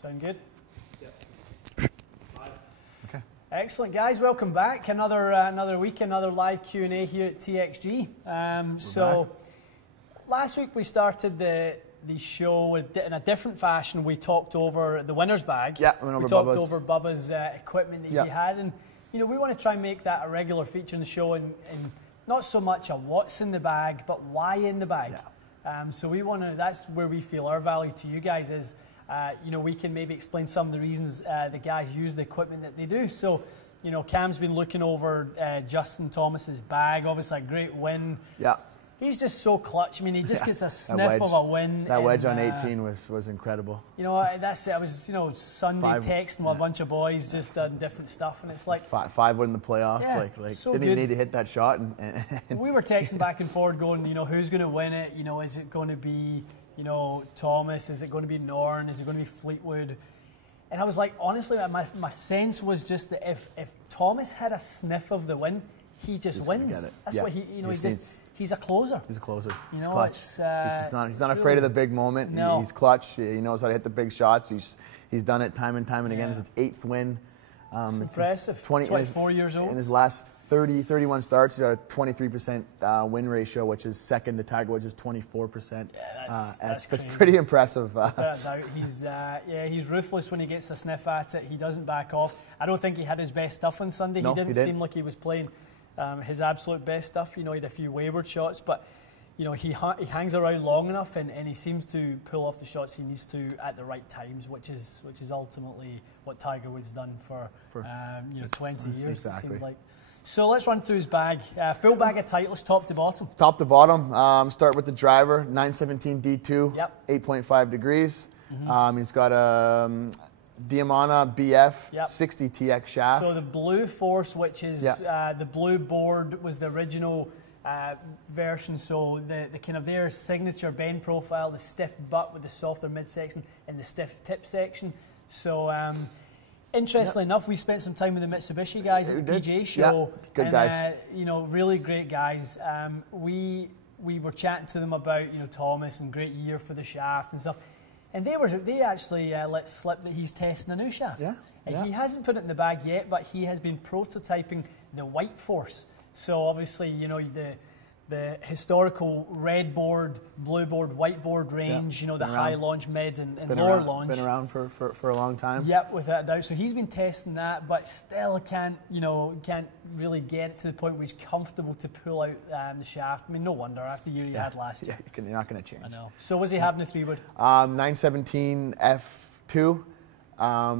Sound good? Yep. Okay. Excellent, guys. Welcome back. Another week, another live Q&A here at TXG. Last week we started the show in a different fashion. We talked over the winner's bag. Yeah, we talked over Bubba's equipment that he had, and we want to try and make that a regular feature in the show, and not so much a what's in the bag, but why in the bag. Yeah. So we want to. That's where we feel our value to you guys is. We can maybe explain some of the reasons the guys use the equipment that they do. So, Cam's been looking over Justin Thomas's bag. Obviously, a great win. Yeah. He's just so clutch. I mean, he just gets a sniff of a win. That wedge on 18 was incredible. That's it. I was, Sunday texting with a bunch of boys just on different stuff, and it's like 5 in the playoff. Yeah, like so didn't even need to hit that shot. And we were texting back and forth, going, who's going to win it? Is it going to be Thomas? Is it going to be Norn? Is it going to be Fleetwood? And I was like, honestly, my sense was just that if Thomas had a sniff of the win, he just wins. That's what he's a closer. He's a closer. He's clutch. He's not afraid of the big moment. No. He's clutch. He knows how to hit the big shots. He's done it time and time and again. It's his 8th win. It's impressive. 24 years old. In his last 31 starts, he's got a 23% win ratio, which is second to Tiger Woods' 24%. Yeah, that's pretty impressive. He's ruthless when he gets a sniff at it. He doesn't back off. I don't think he had his best stuff on Sunday. No, he didn't seem like he was playing his absolute best stuff. He had a few wayward shots, but he hangs around long enough, and he seems to pull off the shots he needs to at the right times, which is ultimately what Tiger Woods done for 20 years. Exactly. It seemed like. So let's run through his bag. Full bag of Titleist, top to bottom. Top to bottom. Start with the driver, 917 D2, yep. 8.5 degrees. He's got a Diamana BF, yep. 60 TX shaft. So the Blue Force, which is the blue board, was the original version. So the kind of their signature bend profile, the stiff butt with the softer midsection and the stiff tip section. So interestingly enough, we spent some time with the Mitsubishi guys at the PGA show. Yeah. Good guys. Really great guys. We were chatting to them about Thomas and great year for the shaft and stuff. And they actually let slip that he's testing a new shaft. Yeah. And he hasn't put it in the bag yet, but he has been prototyping the White Force. So obviously, the historical red board, blue board, white board range, the high launch, mid and lower launch. Been around for a long time. Yep, without a doubt. So he's been testing that, but still can't really get it to the point where he's comfortable to pull out the shaft. I mean, no wonder after the year he had last year. Yeah, you're not going to change. I know. So was he having a 3-wood? 917 F2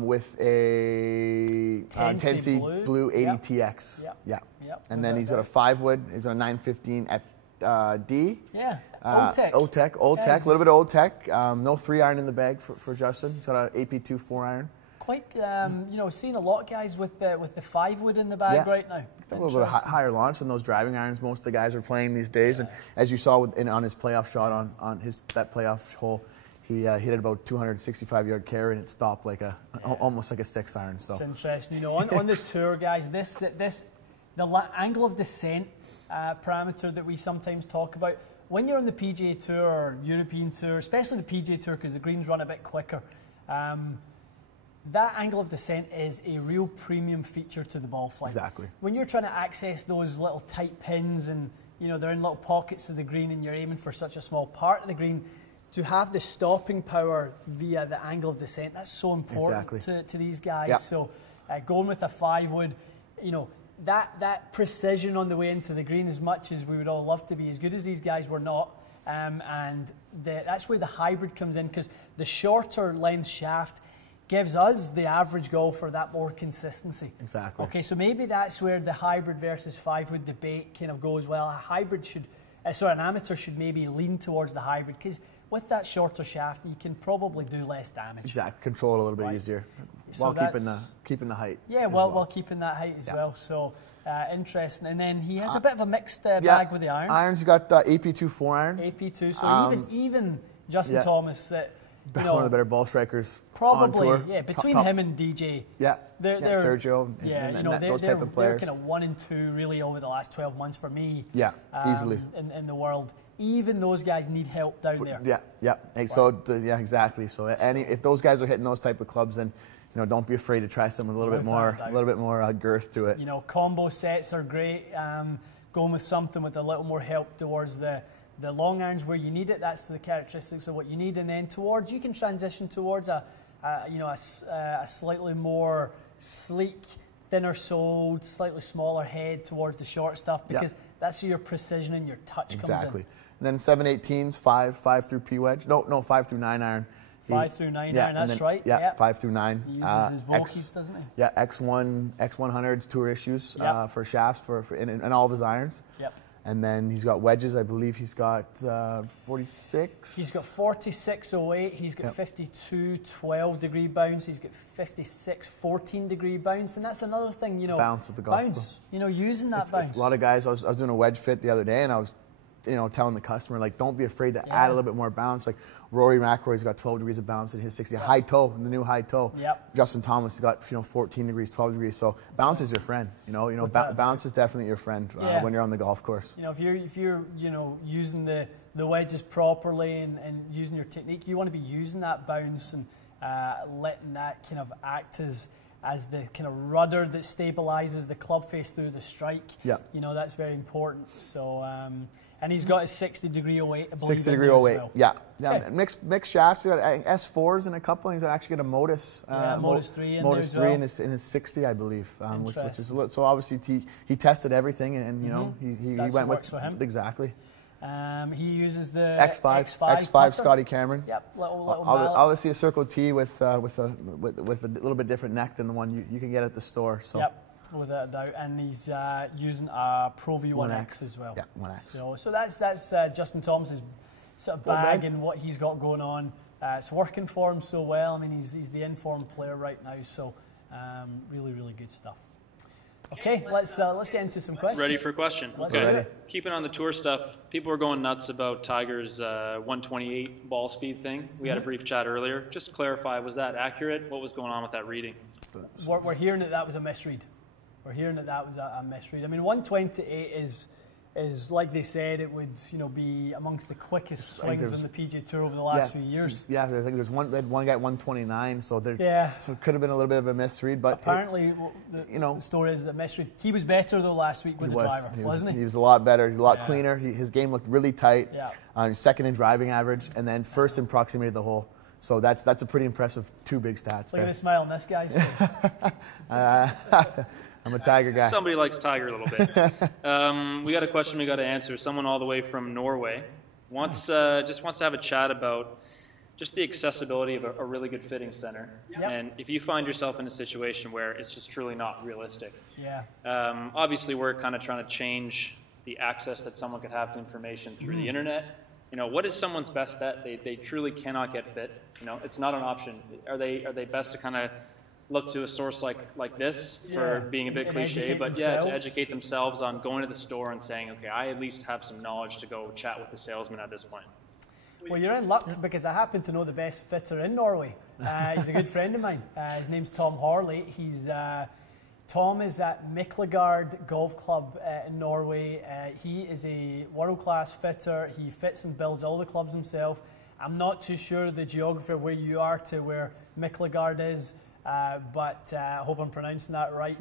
with a 10C blue 80 TX. Yep. Yeah. Yep. And then he's got a 5-wood. He's got a 915 FD. Yeah. Old tech. Old tech. A little bit of old tech. No 3-iron in the bag for Justin. He's got an AP2 4-iron. Quite, seeing a lot of guys with the 5-wood in the bag right now. A little bit of higher launch than those driving irons most of the guys are playing these days. And as you saw on his playoff shot on that playoff hole, he hit about 265-yard carry and it stopped like almost like a 6-iron. So it's interesting. On the tour, guys, the angle of descent parameter that we sometimes talk about. When you're on the PGA Tour or European Tour, especially the PGA Tour because the greens run a bit quicker, that angle of descent is a real premium feature to the ball flight. Exactly. When you're trying to access those little tight pins and they're in little pockets of the green and you're aiming for such a small part of the green, to have the stopping power via the angle of descent, that's so important to these guys. Yep. So going with a 5-wood, that precision on the way into the green, as much as we would all love to be as good as these guys, were not. And that's where the hybrid comes in, because the shorter length shaft gives us, the average golfer, that more consistency. Exactly. Okay, so maybe that's where the hybrid versus 5-wood debate kind of goes. Well, an amateur should maybe lean towards the hybrid, because with that shorter shaft, you can probably do less damage. Exactly. Control it a little bit easier, while keeping the height. Yeah, while keeping that height as well. So interesting. And then he has a bit of a mixed bag with the irons. Irons, you got AP2 4-iron. AP2. So even Justin Thomas. You know, one of the better ball strikers probably, on tour. yeah. Between him and DJ, they're Sergio, those type of players. They're kind of 1 and 2 really over the last 12 months for me. Yeah, easily in the world. Even those guys need help down there. Yeah. So exactly. So if those guys are hitting those type of clubs, then don't be afraid to try something with a little bit more girth to it. Combo sets are great. Going with something with a little more help towards the long irons where you need it. That's the characteristics of what you need, and then towards you can transition towards a slightly more sleek, thinner soled, slightly smaller head towards the short stuff, because that's where your precision and your touch comes in. Exactly. And then 7/18s, 5 through P wedge. No, 5 through 9 iron. 5 through 9 iron, that's right. Yeah, 5 through 9. He uses his Volkies, doesn't he? Yeah, X100s tour issues for shafts in all of his irons. Yep. And then he's got wedges. I believe he's got 46. He's got 46.08. He's got 52 12-degree bounce. He's got 56 14-degree bounce. And that's another thing, bounce at the golf. Bounce. Using that bounce. A lot of guys. I was doing a wedge fit the other day, and I was, telling the customer, like, don't be afraid to add a little bit more bounce. Like Rory McIlroy's got 12 degrees of bounce in his 60. High toe, the new high toe. Yep. Justin Thomas has got 14 degrees, 12 degrees. So bounce is your friend. Bounce is definitely your friend when you're on the golf course. If you're using the wedges properly and using your technique, you want to be using that bounce and letting that kind of act as the kind of rudder that stabilizes the club face through the strike. Yeah. That's very important. So. And he's got his 60-degree 08, I believe. 60-degree 08, well. yeah. Okay. Mixed shafts. He's got S4s in a couple, and he's actually got a Modus. Modus 3 in Modus there 3 in his 60, I believe. Which is so obviously he tested everything, and he went with for him. Exactly. He uses the X5 Scotty Cameron. Yep, little I'll see a Circle T with a little bit different neck than the one you can get at the store. So. Yep. Without a doubt, and he's using a Pro V1X as well. Yeah, 1X. So that's Justin Thomas's sort of bag and what he's got going on. It's working for him so well. I mean, he's the informed player right now. So really, really good stuff. Okay, let's get into some questions. Ready for a question? Okay. Ready. Keeping on the tour stuff, people were going nuts about Tiger's 128 ball speed thing. We had a brief chat earlier. Just to clarify, was that accurate? What was going on with that reading? We're hearing that was a misread. We're hearing that was a misread. I mean, 128 is like they said it would, be amongst the quickest swings on the PGA Tour over the last few years. Yeah, I think they had one guy at 129, so so it could have been a little bit of a misread. But apparently, the story is a misread. He was better though last week with the driver, wasn't he? He was a lot better. He was a lot cleaner. His game looked really tight. Yeah. Second in driving average, and then first in proximity to the hole. So that's a pretty impressive two big stats. Look at the smile on this guy's face. I'm a Tiger guy. Somebody likes Tiger a little bit. We got a question we got to answer. Someone all the way from Norway wants to have a chat about just the accessibility of a really good fitting center. Yep. And if you find yourself in a situation where it's just truly not realistic. Yeah. Obviously, we're kind of trying to change the access that someone could have to information through the internet. What is someone's best bet? They truly cannot get fit. It's not an option. Are they best to kind of look to a source like this for being a bit cliche, but to educate themselves on going to the store and saying, okay, I at least have some knowledge to go chat with the salesman at this point. Well, you're in luck because I happen to know the best fitter in Norway. He's a good friend of mine. His name's Tom Harley. Tom is at Miklagard Golf Club in Norway. He is a world-class fitter. He fits and builds all the clubs himself. I'm not too sure the geography of where you are to where Miklagard is. But I hope I'm pronouncing that right.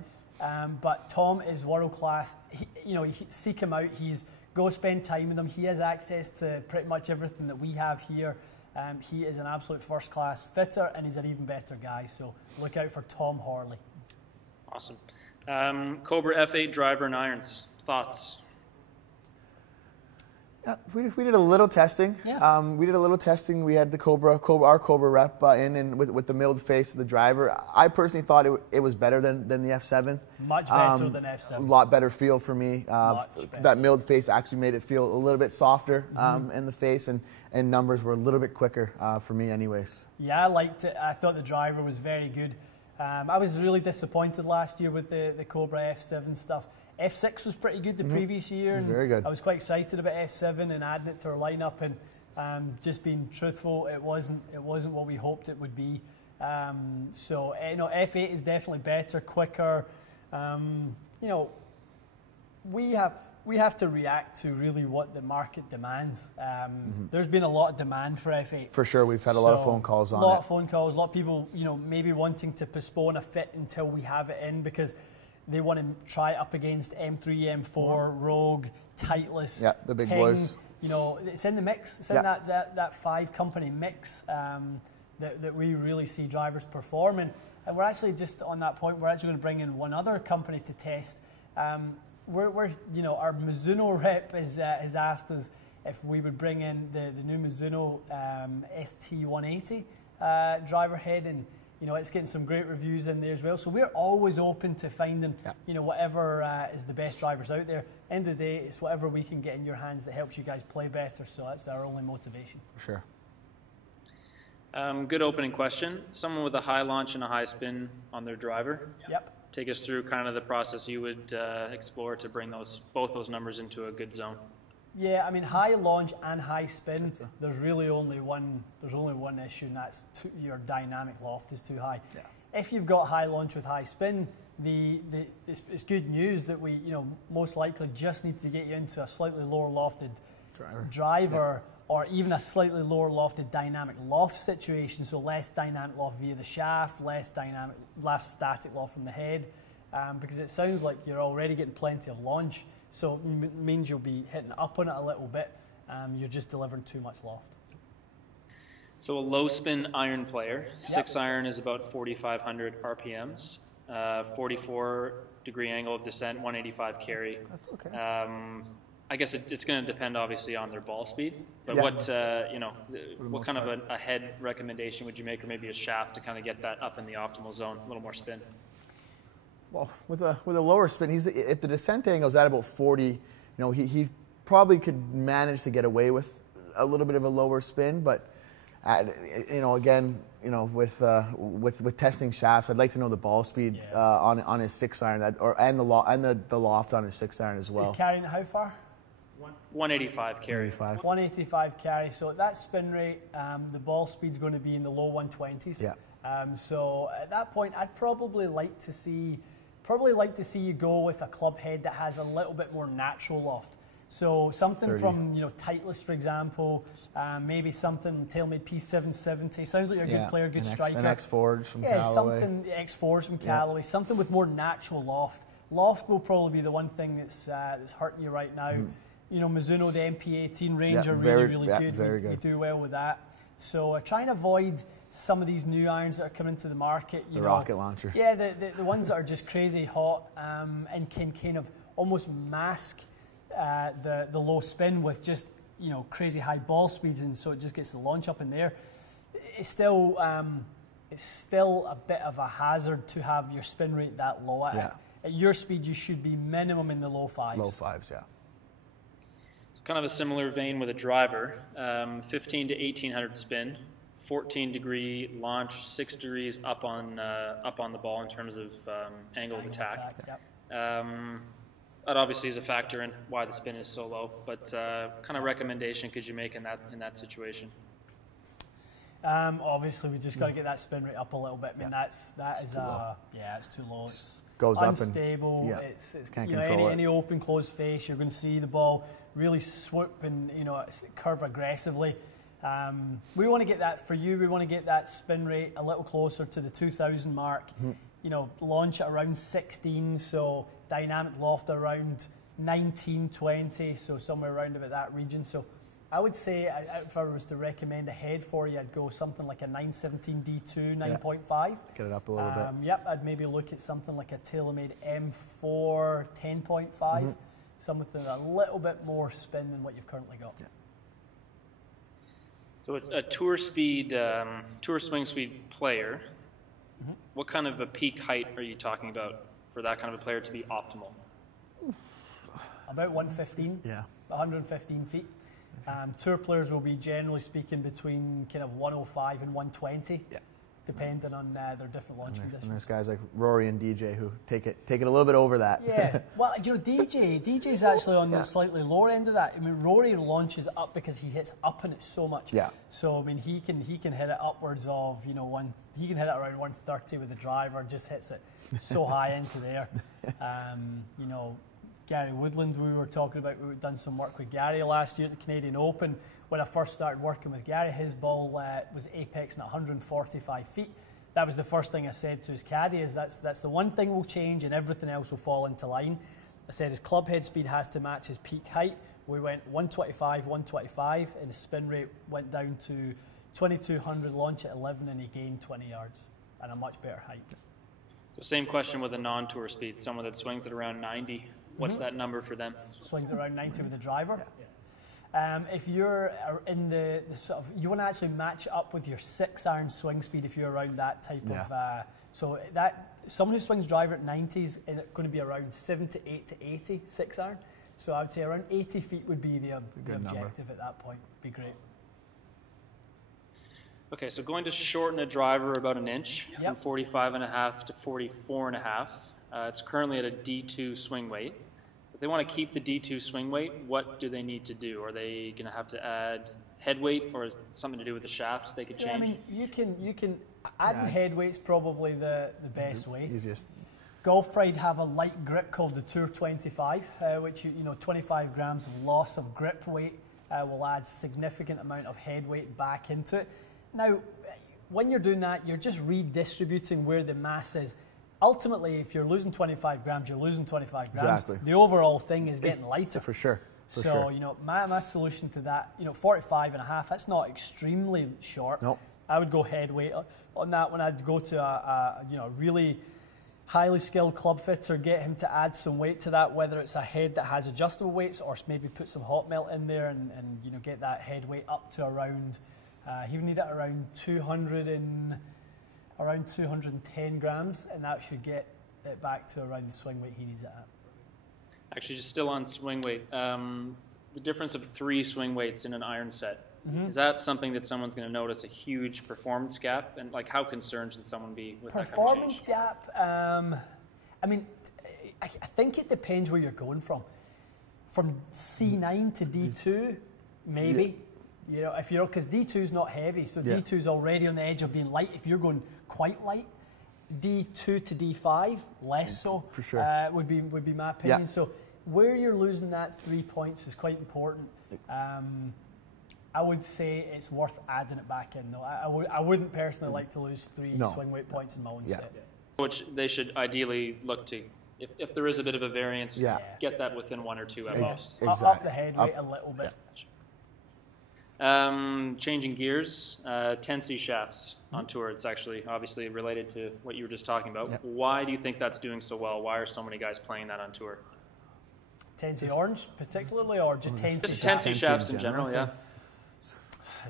But Tom is world class. Seek him out. Go spend time with him. He has access to pretty much everything that we have here. He is an absolute first class fitter, and he's an even better guy. So look out for Tom Harley. Awesome. Cobra F8 driver and irons. Thoughts? Yeah, we did a little testing. Yeah. We did a little testing. We had our Cobra rep in with the milled face of the driver. I personally thought it was better than the F7. Much better than F7. A lot better feel for me. That milled face actually made it feel a little bit softer in the face, and numbers were a little bit quicker for me anyways. Yeah, I liked it. I thought the driver was very good. I was really disappointed last year with the Cobra F7 stuff. F6 was pretty good the previous year. It was very good. I was quite excited about F7 and adding it to our lineup, and Just being truthful, it wasn't what we hoped it would be. So you know, F8 is definitely better, quicker. You know, we have to react to really what the market demands. There's been a lot of demand for F8. For sure, we've had a lot of phone calls on it. A lot of phone calls, a lot of people, you know, maybe wanting to postpone a fit until we have it in because they want to try it up against M3, M4, Rogue, Titleist. Yeah, the big Ping. boys. You know, it's in the mix. It's in that 5-company mix that we really see drivers performing. And we're actually just on that point. We're actually going to bring in one other company to test. We're you know, our Mizuno rep has asked us if we would bring in the new Mizuno ST180 driver head, and you know, it's getting some great reviews in there as well. So we're always open to finding you know, whatever is the best drivers out there. End of the day, it's whatever we can get in your hands that helps you guys play better. So that's our only motivation. For sure. Good opening question. Someone with a high launch and a high spin on their driver. Yep. Take us through kind of the process you would explore to bring both those numbers into a good zone. Yeah, I mean, high launch and high spin, there's really only one issue, and that's your dynamic loft is too high. Yeah. If you've got high launch with high spin, it's good news that we, you know, most likely just need to get you into a slightly lower lofted driver or even a slightly lower lofted dynamic loft situation, so less dynamic loft via the shaft, less static loft from the head, because it sounds like you're already getting plenty of launch, so it means you'll be hitting up on it a little bit, you're just delivering too much loft. So a low spin iron player, 6 iron is about 4,500 RPMs, 44-degree angle of descent, 185 carry. That's okay. I guess it's going to depend obviously on their ball speed, but what you know, what kind of a head recommendation would you make, or maybe a shaft to kind of get that up in the optimal zone, a little more spin? Well, with a lower spin, if the descent angle's at about 40, you know, he probably could manage to get away with a little bit of a lower spin, but you know, again, you know, with testing shafts, I'd like to know the ball speed on his 6 iron, and the loft on his 6 iron as well. He's carrying it how far? 185 carry. 185 carry. So at that spin rate, the ball speed's going to be in the low 120s. Yeah. So at that point, I'd probably like to see you go with a club head that has a little bit more natural loft. So something 30. from, you know, Titleist, for example, maybe something TaylorMade P770. Sounds like you're a good player, good striker. An X4s from Callaway. Yeah, something X4s from Callaway. Something with more natural loft. Loft will probably be the one thing that's hurting you right now. You know, Mizuno, the MP18 range are really good. Very good. We do well with that. So try and avoid some of these new irons that are coming to the market. You know, rocket launchers. Yeah, the ones that are just crazy hot and can kind of almost mask the low spin with just, you know, crazy high ball speeds, and so it just gets the launch up in there. It's still a bit of a hazard to have your spin rate that low. At your speed, you should be minimum in the low 5s. Low 5s, yeah. So kind of a similar vein with a driver, 15 to 1800 spin, 14-degree launch, 6 degrees up on the ball in terms of angle of attack. That obviously is a factor in why the spin is so low, but kind of recommendation could you make in that situation? Obviously, we just got to get that spin rate up a little bit. I mean, it's too low. It's goes unstable. Up and it's can't you know, control any open closed face, you're going to see the ball really swoop and, you know, curve aggressively. We want to get that for you. We want to get that spin rate a little closer to the 2000 mark. You know, launch at around 16, so dynamic loft around 19, 20, so somewhere around about that region. So I would say if I was to recommend a head for you, I'd go something like a 917 D2, 9.5. Get it up a little bit. Yep, I'd maybe look at something like a TaylorMade M4 10.5, something with a little bit more spin than what you've currently got. Yeah. So a tour swing speed player, what kind of a peak height are you talking about for that kind of a player to be optimal? About 115, 115 feet. Tour players will be, generally speaking, between kind of 105 and 120. depending on their different launch conditions. And there's guys like Rory and DJ who take it a little bit over that. Yeah, well, you know, DJ's actually on the slightly lower end of that. I mean, Rory launches up because he hits up in it so much. Yeah. So I mean, he can hit it upwards of, you know, he can hit it around 130 with the driver, just hits it so high into there. You know, Gary Woodland, we were talking about, we've done some work with Gary last year at the Canadian Open. When I first started working with Gary, his ball was apexing at 145 feet. That was the first thing I said to his caddy, is that's the one thing will change and everything else will fall into line. I said his club head speed has to match his peak height. We went 125, 125, and his spin rate went down to 2200 launch at 11, and he gained 20 yards and a much better height. So same question with a non-tour speed, someone that swings at around 90. What's that number for them? Swings around 90 with the driver. If you're in the sort of, you want to actually match up with your 6-iron swing speed if you're around that type of, so that, someone who swings driver at 90s is going to be around 78 to 80 6-iron. So I would say around 80 feet would be the objective at that point. Be great. Okay, so going to shorten a driver about an inch, from 45.5 to 44.5. It's currently at a D2 swing weight. If they want to keep the D2 swing weight, what do they need to do? Are they going to have to add head weight or something to do with the shaft they could change? Yeah, I mean, you can adding head weight's probably the best way. Easiest. Golf Pride have a light grip called the Tour 25, which, you know, 25 grams of loss of grip weight will add significant amount of head weight back into it. Now, when you're doing that, you're just redistributing where the mass is. Ultimately, if you're losing 25 grams, you're losing 25 grams. Exactly. The overall thing is getting lighter. For sure. So, you know, my solution to that, you know, 45.5, that's not extremely short. Nope. I would go head weight on that one. I'd go to a you know, really highly skilled club fitter, get him to add some weight to that, whether it's a head that has adjustable weights or maybe put some hot melt in there and you know, get that head weight up to around, he would need it around 210 grams, and that should get it back to around the swing weight he needs it at. Actually, just still on swing weight, the difference of 3 swing weights in an iron set, is that something that someone's going to notice a huge performance gap? And like, how concerned should someone be with performance that kind of change? gap? I mean, I think it depends where you're going from. From C9 to D2, maybe. Yeah. You know, if you're, because D2 is not heavy, so D2 is already on the edge of being light. If you're going quite light, D2 to D5, less so. For sure. Would be my opinion. So where you're losing that 3 points is quite important. I would say it's worth adding it back in, though. I wouldn't personally like to lose 3 swing weight points in my own set. Which they should ideally look to, if there is a bit of a variance, get that within 1 or 2 at most. Exactly. Up the head weight a little bit. Changing gears, Tensei shafts on tour. It's actually obviously related to what you were just talking about. Why do you think that's doing so well? Why are so many guys playing that on tour? Tensei orange particularly, or just Tensei shafts? Just Tensei shafts in general, yeah.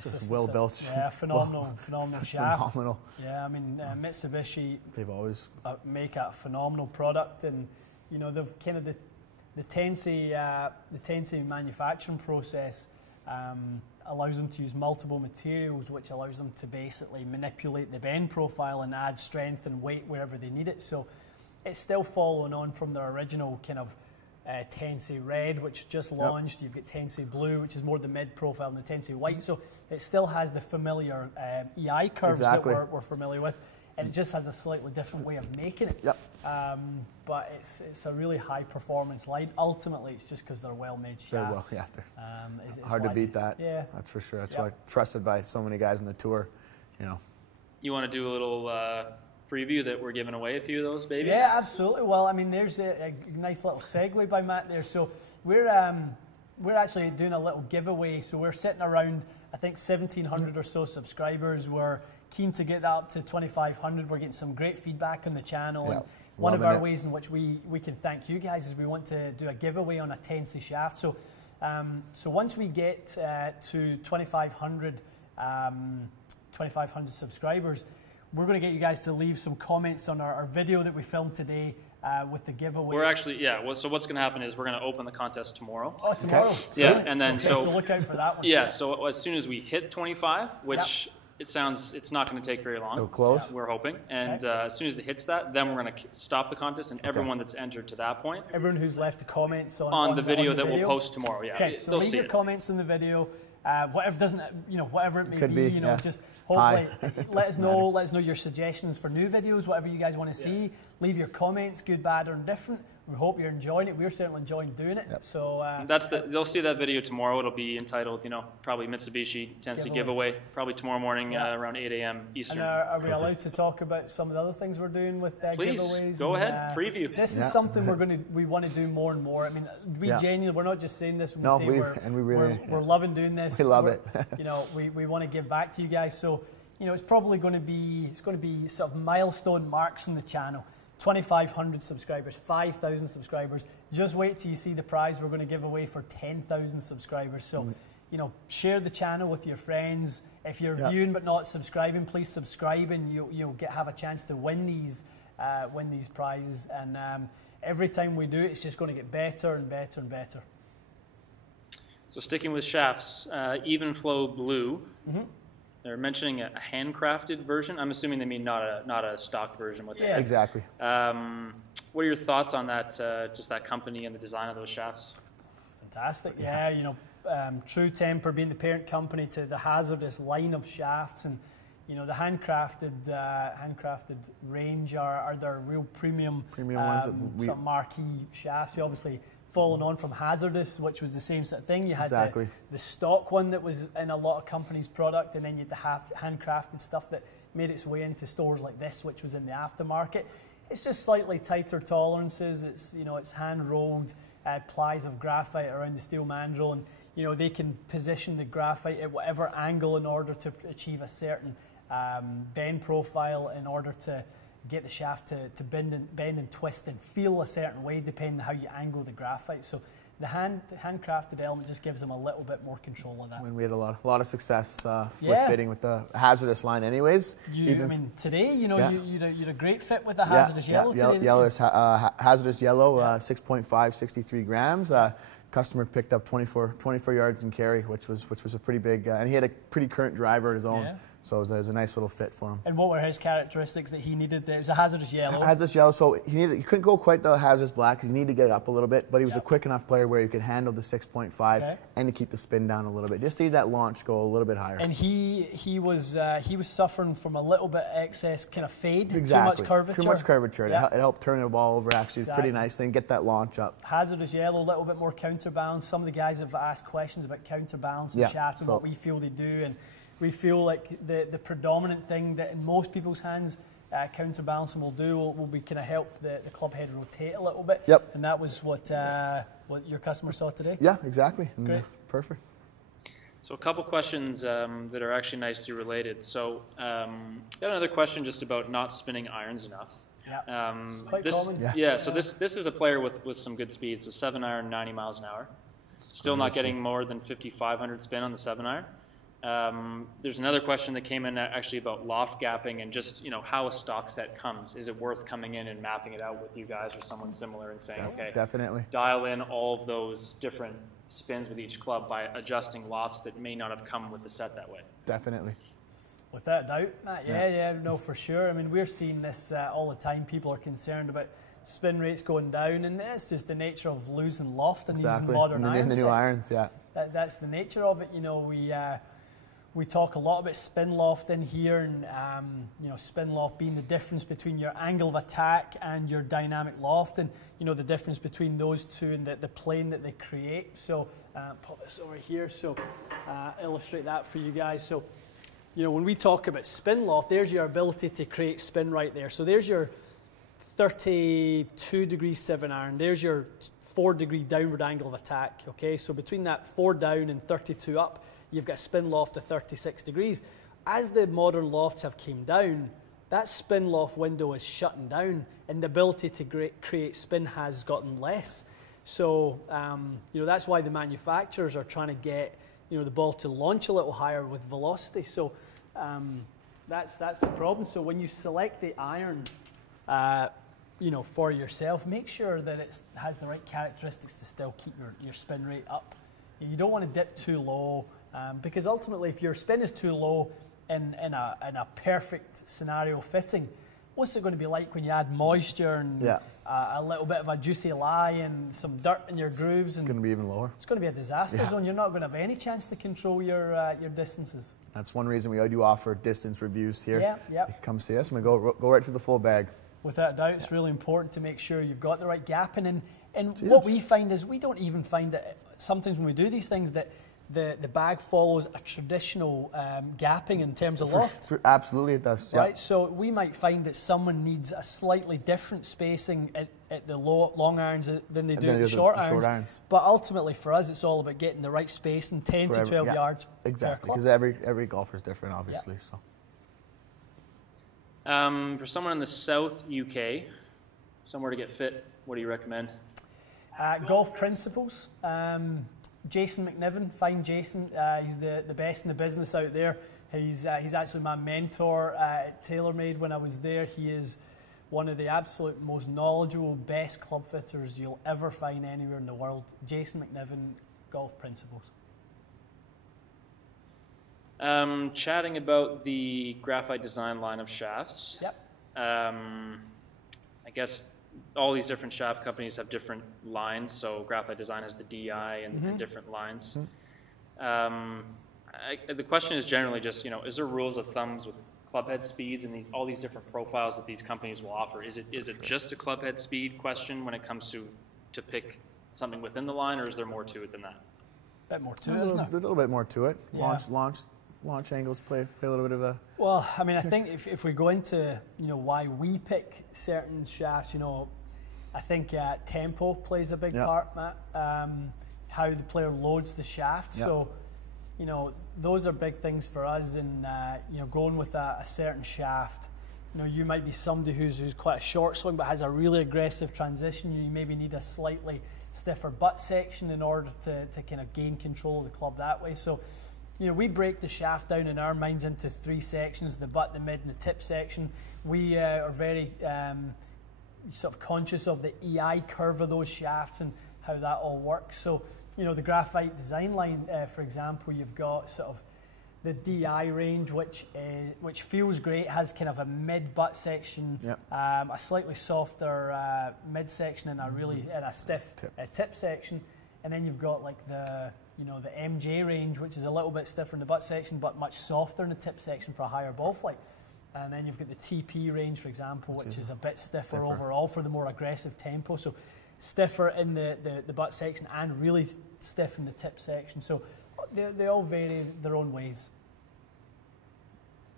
Just well built. Yeah, phenomenal shaft. Phenomenal. Yeah, I mean, Mitsubishi, they've always make a phenomenal product, and you know, they've kind of the Tensei manufacturing process allows them to use multiple materials, which allows them to basically manipulate the bend profile and add strength and weight wherever they need it. So it's still following on from their original kind of Tensei Red, which just launched. You've got Tensei Blue, which is more the mid profile, and the Tensei White. So it still has the familiar EI curves that we're familiar with, and it just has a slightly different way of making it. But it's a really high performance line. Ultimately, it's just because they're well made shafts. It's hard to beat that. Yeah, that's for sure. That's why trusted by so many guys on the tour. You know. You want to do a little preview that we're giving away a few of those babies? Yeah, absolutely. Well, I mean, there's a nice little segue by Matt there. So we're actually doing a little giveaway. So we're sitting around, I think, 1,700 or so subscribers. We're keen to get that up to 2,500. We're getting some great feedback on the channel. And one of our ways in which we can thank you guys is we want to do a giveaway on a Tensei shaft. So once we get to 2,500 subscribers, we're going to get you guys to leave some comments on our video that we filmed today with the giveaway. We're actually, so what's going to happen is we're going to open the contest tomorrow. Oh, tomorrow? Okay. Yeah, and then so look out for that one. Yeah, so as soon as we hit 25, which it's not going to take very long. It'll close. We're hoping. And as soon as it hits that, then we're going to stop the contest, and everyone that's entered to that point. Everyone who's left the comments on the video that we'll post tomorrow. Yeah. Okay, so leave your comments in the video. Whatever it may Could be, just hopefully let us know your suggestions for new videos, whatever you guys want to see. Leave your comments, good, bad, or indifferent. We hope you're enjoying it. We're certainly enjoying doing it. Yep. So they'll see that video tomorrow. It'll be entitled, probably Mitsubishi Tensei giveaway. Probably tomorrow morning around 8 a.m. Eastern. And are we allowed to talk about some of the other things we're doing with Please, giveaways? go ahead, preview. This is something we want to do more and more. I mean, genuinely, we're not just saying this when we say we're loving doing this. We love it. We want to give back to you guys. So, it's probably going to be sort of milestone marks on the channel. 2,500 subscribers, 5,000 subscribers. Just wait till you see the prize we're going to give away for 10,000 subscribers. So, share the channel with your friends. If you're viewing but not subscribing, please subscribe, and you'll have a chance to win these prizes. And every time we do it, it's just going to get better and better and better. So sticking with shafts, Even Flow Blue. They're mentioning a handcrafted version. I'm assuming they mean not a stock version. Exactly. What are your thoughts on that? Just that company and the design of those shafts. Fantastic. Yeah. True Temper being the parent company to the Hazardous line of shafts, and the handcrafted range are their real premium ones. Sort of marquee shafts. You obviously following on from Hazardous, which was the same sort of thing. You had the stock one that was in a lot of companies' product, and then you had the handcrafted stuff that made its way into stores like this, which was in the aftermarket. It's just slightly tighter tolerances. It's hand rolled plies of graphite around the steel mandrel, and they can position the graphite at whatever angle in order to achieve a certain bend profile, in order to get the shaft to bend and twist and feel a certain way depending on how you angle the graphite. So the handcrafted element just gives them a little bit more control of that. When we had a lot of success with fitting with the Hazardous line anyways. Today, you had a great fit with the Hazardous yellow today. Hazardous yellow, 6.5, 63 grams. Customer picked up 24 yards in carry, which was a pretty big, and he had a pretty current driver of his own. So it was a nice little fit for him. And what were his characteristics that he needed? It was a Hazardous yellow. Hazardous yellow, so he couldn't go quite the Hazardous black because he needed to get it up a little bit, but he was a quick enough player where he could handle the 6.5 and to keep the spin down a little bit. Just need that launch go a little bit higher. And he was suffering from a little bit excess kind of fade, too much curvature. Too much curvature. It helped turn the ball over actually pretty nicely and get that launch up. Hazardous yellow, a little bit more counterbalance. Some of the guys have asked questions about counterbalance and shafts and what we feel they do, and we feel like the predominant thing that in most people's hands counterbalancing will do will be kind of help the club head rotate a little bit. Yep. And that was what your customer saw today. Yeah, exactly. Great. Perfect. So a couple questions that are actually nicely related. So got another question just about not spinning irons enough. Yeah. Quite common. Yeah. So this is a player with some good speed. So 7-iron, 90 miles an hour. Still not getting more than 5,500 spin on the 7-iron. There's another question that came in actually about loft gapping and just how a stock set comes. Is it worth coming in and mapping it out with you guys or someone similar and saying, okay, definitely dial in all of those different spins with each club by adjusting lofts that may not have come with the set that way? Definitely. Without doubt, Matt. No, for sure. I mean, we're seeing this all the time. People are concerned about spin rates going down, and it's just the nature of losing loft in these modern irons. The new irons, That's the nature of it. We talk a lot about spin loft in here, and spin loft being the difference between your angle of attack and your dynamic loft, and the difference between those two and the plane that they create. So put this over here, so illustrate that for you guys. So when we talk about spin loft, there's your ability to create spin right there. So there's your 32 degree 7-iron. There's your 4-degree downward angle of attack. Okay, so between that 4 down and 32 up, you've got a spin loft of 36 degrees. As the modern lofts have came down, that spin loft window is shutting down, and the ability to create spin has gotten less. So that's why the manufacturers are trying to get the ball to launch a little higher with velocity. So that's the problem. So when you select the iron, for yourself, make sure that it has the right characteristics to still keep your spin rate up. You don't want to dip too low, because ultimately if your spin is too low, in a perfect scenario fitting. What's it going to be like when you add moisture and a little bit of a juicy lie and some dirt in your grooves? It's going to be even lower. It's going to be a disaster zone. You're not going to have any chance to control your distances. That's one reason we do offer distance reviews here. Yeah. You can come see us and we go right through the full bag. Without a doubt, it's really important to make sure you've got the right gapping. And what we find is we don't even find that sometimes when we do these things that the bag follows a traditional gapping in terms of loft. Absolutely it does. Right, so we might find that someone needs a slightly different spacing at the long irons than they do at the short irons. But ultimately for us, it's all about getting the right spacing, 10 to 12 yards. Exactly, because every golfer is different, obviously. So. For someone in the South UK, somewhere to get fit, what do you recommend? Golf Principles. Jason McNiven, find Jason. He's the best in the business out there. He's actually my mentor at TaylorMade when I was there. He is one of the absolute most knowledgeable, best club fitters you'll ever find anywhere in the world. Jason McNiven, Golf Principles. Chatting about the Graphite Design line of shafts. Yep. I guess all these different shaft companies have different lines, so Graphite Design has the DI and different lines. The question is generally just, is there rules of thumbs with club head speeds and all these different profiles that these companies will offer? Is it just a club head speed question when it comes to pick something within the line, or is there more to it than that? A bit more to it, isn't there? There's a little bit more to it. Yeah. Launch angles play a little bit of a... Well, I mean, I think if we go into, why we pick certain shafts, I think tempo plays a big part, Matt. How the player loads the shaft. So, those are big things for us. And, going with a certain shaft, you might be somebody who's quite a short swing but has a really aggressive transition. You maybe need a slightly stiffer butt section in order to kind of gain control of the club that way. So, we break the shaft down in our minds into 3 sections: the butt, the mid, and the tip section. We are very sort of conscious of the EI curve of those shafts and how that all works. So, the Graphite Design line, for example, you've got sort of the DI range, which feels great, has kind of a mid butt section, a slightly softer mid section, and a stiff tip section. And then you've got like the MJ range, which is a little bit stiffer in the butt section, but much softer in the tip section for a higher ball flight. And then you've got the TP range, for example, which is a bit stiffer overall for the more aggressive tempo. So stiffer in the butt section and really stiff in the tip section. So they all vary their own ways.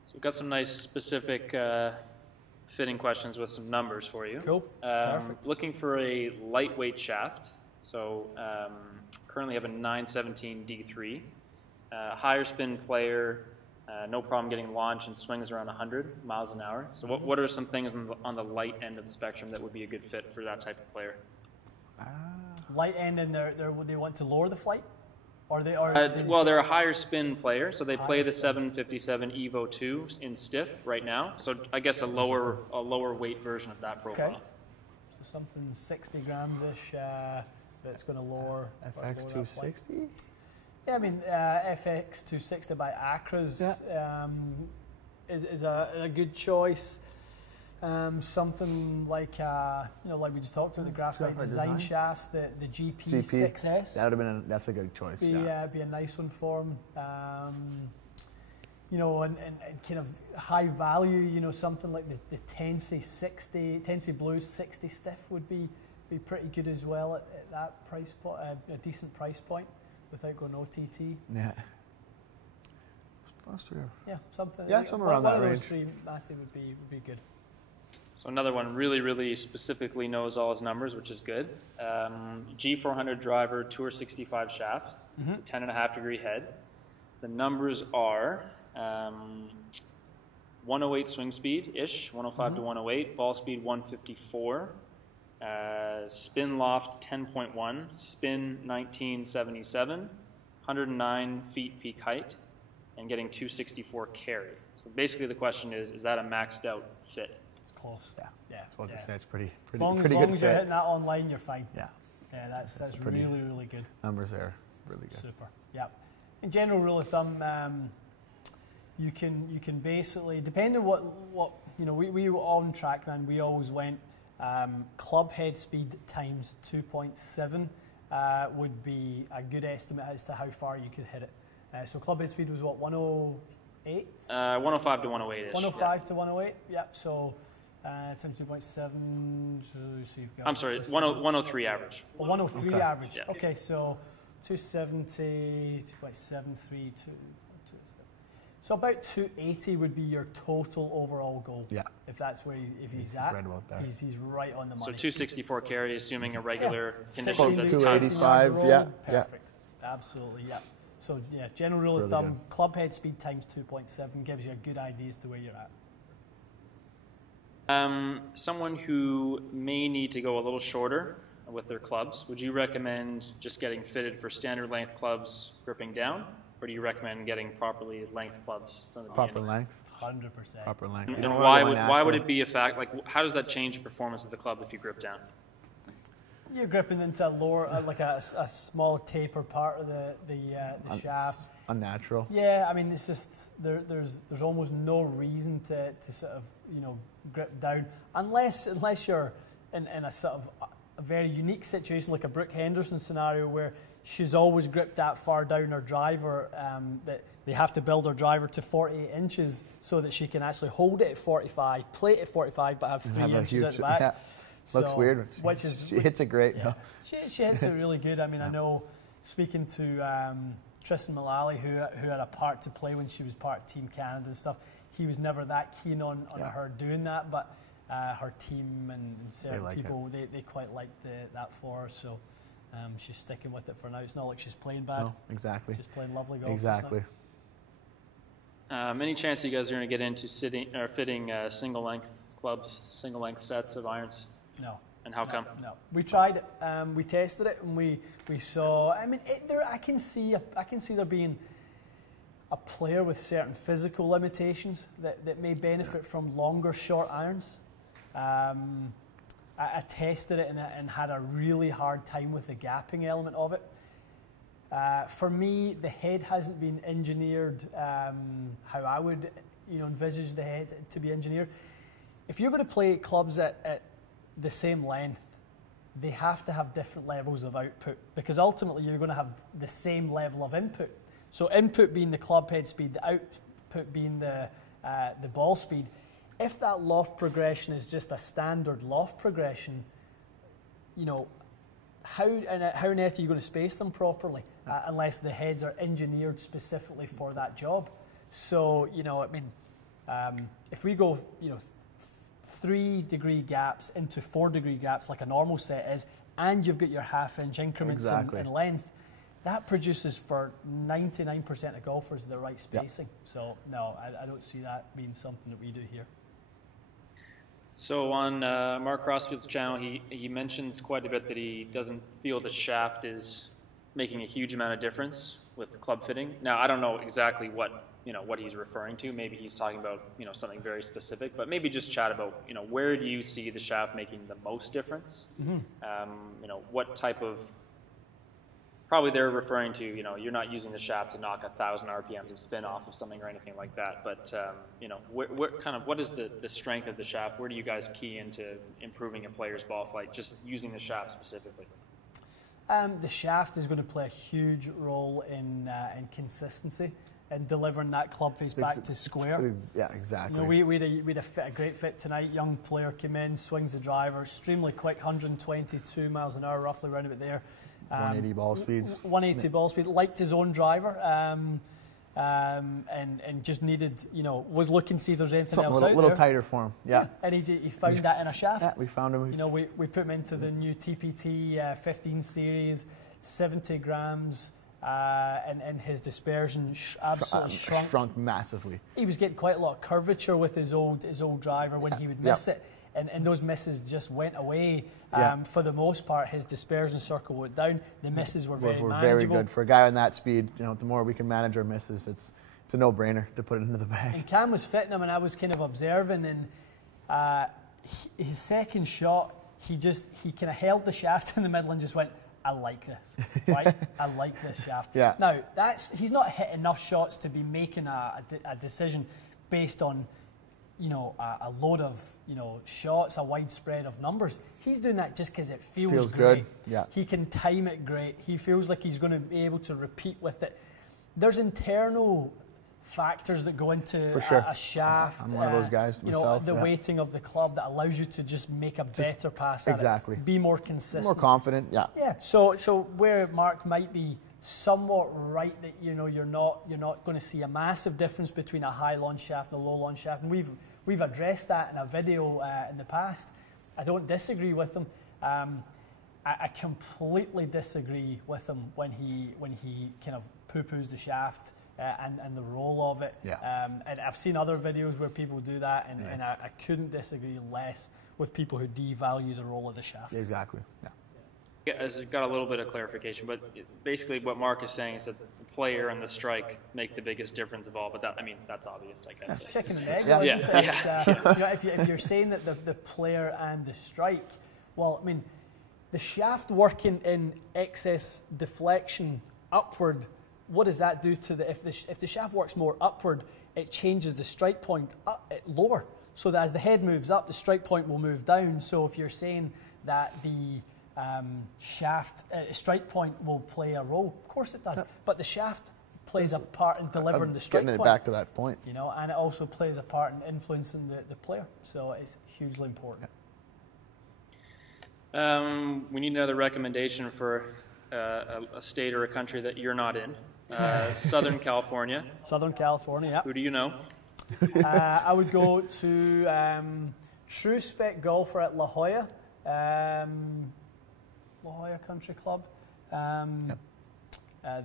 So we've got some nice specific fitting questions with some numbers for you. Cool. Perfect. Looking for a lightweight shaft. So currently have a 917 D3. Higher spin player, no problem getting launch and swings around 100 miles an hour. So what are some things on the light end of the spectrum that would be a good fit for that type of player? Light end, and they want to lower the flight? Well, they're a higher spin player, so they play the 757 Evo 2 in stiff right now. So I guess a lower weight version of that profile. Okay. So something 60 grams-ish that's going to lower... FX 260? Yeah, I mean, FX 260 by Acras is a good choice. Something like, like we just talked about, the Graphite Design shafts, the GP6S. That would have been that's a good choice. Be a nice one for them. And kind of high value, something like the Tensei Blues 60 stiff would be pretty good as well at that price point, a decent price point without going OTT. Yeah. Yeah, something. Yeah, somewhere around that range. One of those three, Matty, would be good. So another one really, really specifically knows all his numbers, which is good. G400 driver, Tour 65 shaft. It's a 10.5 degree head. The numbers are 108 swing speed-ish, 105 to 108. Ball speed 154. Spin loft 10.1. Spin 1977. 109 feet peak height. And getting 264 carry. So basically the question is that a maxed out fit? Close. Yeah. That's what they say. It's pretty as long good as fit. you're hitting that online, you're fine. Yeah. Yeah, that's really, really good. Numbers there, really good. Super. Yeah. In general, rule of thumb, you can basically, depending on what you know, we on TrackMan, we always went club head speed times 2.7 would be a good estimate as to how far you could hit it. So club head speed was what, 108? 105 to 108-ish. 105 to 108, yep. So times 2.7, so you've got... I'm sorry, 103 average. 103 okay. average. Yeah. Okay, so 270, 2.73, so about 280 would be your total overall goal. Yeah. If that's where if he's at, right about there. he's right on the money. So 264 carry, assuming a regular conditions. 16 That's to 285, 16 yeah, roll, perfect. Absolutely, yeah. So yeah, general rule of Really thumb, good. club head speed times 2.7 gives you a good idea as to where you're at. Someone who may need to go a little shorter with their clubs, would you recommend just getting fitted for standard length clubs gripping down, or do you recommend getting properly length clubs from the Proper beginning? length. 100%. Proper length. And You don't why wanna go why would natural. it be a fact? Like, how does that change the performance of the club if you grip down? You're gripping into a lower, like a small taper part of the shaft. Unnatural. Yeah, I mean, it's just there's almost no reason to sort of, you know, grip down unless you're in a sort of a very unique situation like a Brooke Henderson scenario where she's always gripped that far down her driver, that they have to build her driver to 48 inches so that she can actually hold it at 45, plate at 45, but have 3 inches at the back. Yeah. Looks So, weird. which is She hits it great. yeah. though. She hits it really good. I mean, I know speaking to Tristan Mullally, who had a part to play when she was part of Team Canada and stuff, he was never that keen on her doing that, but her team and certain like people, they quite liked that for her, so she's sticking with it for now. It's not like she's playing bad. No, exactly. She's playing lovely golf. Exactly. Any chance you guys are going to get into fitting single length clubs, single length sets of irons? No. And how come? No, we tried it. We tested it, and we saw. I mean, I can see there being a player with certain physical limitations that may benefit from longer short irons. I tested it and had a really hard time with the gapping element of it. For me, the head hasn't been engineered how I would, envisage the head to be engineered. If you're going to play clubs at the same length, they have to have different levels of output because ultimately you're going to have the same level of input. So input being the club head speed, the output being the ball speed. If that loft progression is just a standard loft progression, how on earth are you going to space them properly unless the heads are engineered specifically for that job? So, if we go, 3-degree gaps into 4-degree gaps like a normal set is, and you've got your half-inch increments in length, that produces for 99% of golfers the right spacing. Yep. So, no, I don't see that being something that we do here. So on Mark Crossfield's channel, he mentions quite a bit that he doesn't feel the shaft is making a huge amount of difference with club fitting. Now, I don't know exactly what he's referring to. Maybe he's talking about something very specific, but maybe just chat about where do you see the shaft making the most difference? Mm-hmm. What type of, probably they're referring to you're not using the shaft to knock 1,000 RPMs of spin off of something or anything like that, but what is the strength of the shaft? Where do you guys key into improving a player's ball flight, just using the shaft specifically? The shaft is going to play a huge role in consistency and delivering that club face back to square. Yeah, exactly. We had a great fit tonight. Young player came in, swings the driver, extremely quick, 122 miles an hour, roughly around about there. 180 ball speeds. 180 ball speed. Liked his own driver, and just needed, was looking to see if there's anything else out there. A little tighter for him. Yeah. And he found that in a shaft. Yeah, we found him. We put him into the new TPT 15 series, 70 grams. And his dispersion absolutely shrunk massively. He was getting quite a lot of curvature with his old driver when he would miss it, and those misses just went away. For the most part, his dispersion circle went down. The misses were very manageable. Very good for a guy on that speed. The more we can manage our misses, it's a no-brainer to put it into the bag. And Cam was fitting him, and I was kind of observing, and his second shot, he kind of held the shaft in the middle and just went I like this, right? I like this shaft. Yeah. Now, he's not hit enough shots to be making a decision based on, you know, a load of, you know, shots, a wide spread of numbers. He's doing that just because it feels great. Good. Yeah. He can time it great. He feels like he's going to be able to repeat with it. There's internal factors that go into a shaft. I'm one of those guys myself. You know, the weighting of the club that allows you to just make a better pass at it. Be more consistent. More confident, yeah. Yeah, so where Mark might be somewhat right that, you know, you're not going to see a massive difference between a high launch shaft and a low launch shaft. And we've addressed that in a video in the past. I don't disagree with him. I completely disagree with him when he kind of poo-poos the shaft and the role of it. Yeah. And I've seen other videos where people do that, and I couldn't disagree less with people who devalue the role of the shaft. Exactly. Yeah. Yeah, got a little bit of clarification, but basically what Mark is saying is that the player and the strike make the biggest difference of all. But that, I mean, that's obvious, I guess. Chicken and egg. Yeah. Isn't it? You know, if you're saying that the player and the strike, well, I mean, the shaft working in excess deflection upward, what does that do to if the shaft works more upward, it changes the strike point lower, so that as the head moves up, the strike point will move down. So if you're saying that the strike point will play a role, of course it does. Yeah. But the shaft plays a part in delivering the strike point. Getting it back to that point. You know, and it also plays a part in influencing the player. So it's hugely important. We need another recommendation for a state or a country that you're not in. Southern California. Southern California, yeah. Who do you know? I would go to True Spec Golfer at La Jolla. La Jolla Country Club.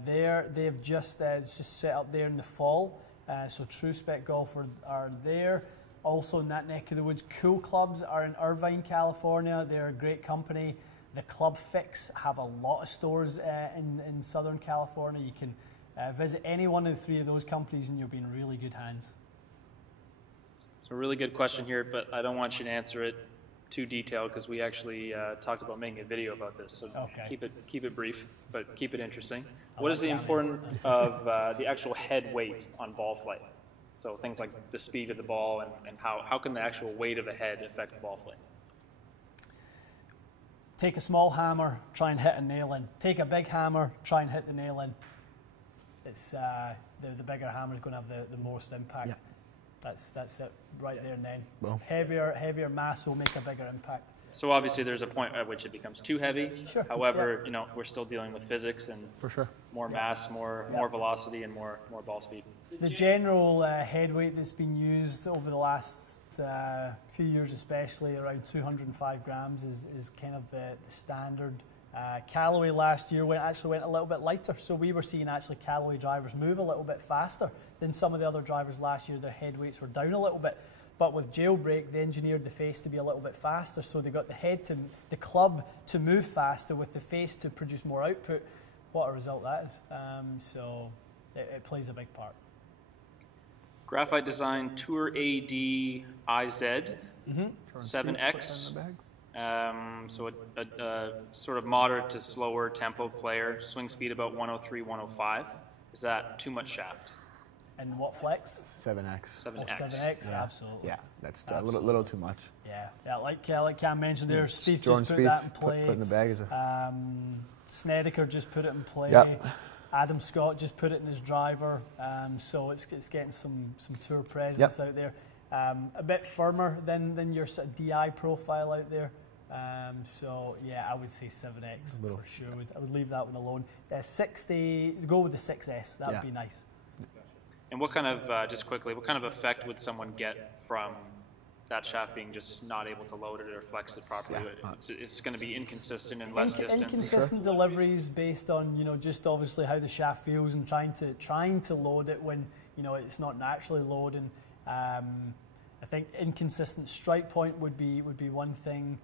They've just set up there in the fall. So True Spec Golf are there. Also in that neck of the woods, Cool Clubs are in Irvine, California. They're a great company. The Club Fix have a lot of stores in Southern California. You can visit any one of the three of those companies and you'll be in really good hands. It's a really good question here, but I don't want you to answer it too detailed because we actually talked about making a video about this. So keep it brief, but keep it interesting. What is the importance of the actual head weight on ball flight? So things like the speed of the ball and how can the actual weight of a head affect the ball flight? Take a small hammer, try and hit a nail in. Take a big hammer, try and hit the nail in. It's the bigger hammer is going to have the most impact. Yeah. That's it right there and then. Well, heavier mass will make a bigger impact. So obviously there's a point at which it becomes too heavy. Sure. However, you know, we're still dealing with physics and for sure more mass, more velocity, and more ball speed. The general head weight that's been used over the last few years, especially around 205 grams, is kind of the standard. Callaway last year actually went a little bit lighter, so we were seeing actually Callaway drivers move a little bit faster than some of the other drivers last year. Their head weights were down a little bit, but with Jailbreak they engineered the face to be a little bit faster, so they got the club to move faster with the face to produce more output. What a result that is. So it plays a big part. Graphite Design Tour AD IZ 7X. So a sort of moderate to slower tempo player, swing speed about 103, 105. Is that too much shaft? And what flex? 7X. 7X. Oh, 7X, yeah. Absolutely. Yeah, that's a little too much. Yeah. Like Cam mentioned there, Steve Jordan just put that in play. Put in the bag as Snedeker just put it in play. Yep. Adam Scott just put it in his driver. So it's getting some tour presence out there. A bit firmer than your sort of DI profile out there. So yeah, I would say 7X for sure. I would leave that one alone. 60, go with the 6S. That would be nice. And what kind of, just quickly, what kind of effect would someone get from that shaft being just not able to load it or flex it properly? It's going to be inconsistent and less distance. Inconsistent deliveries based on, you know, just obviously how the shaft feels and trying to load it when, you know, it's not naturally loading. I think inconsistent strike point would be one thing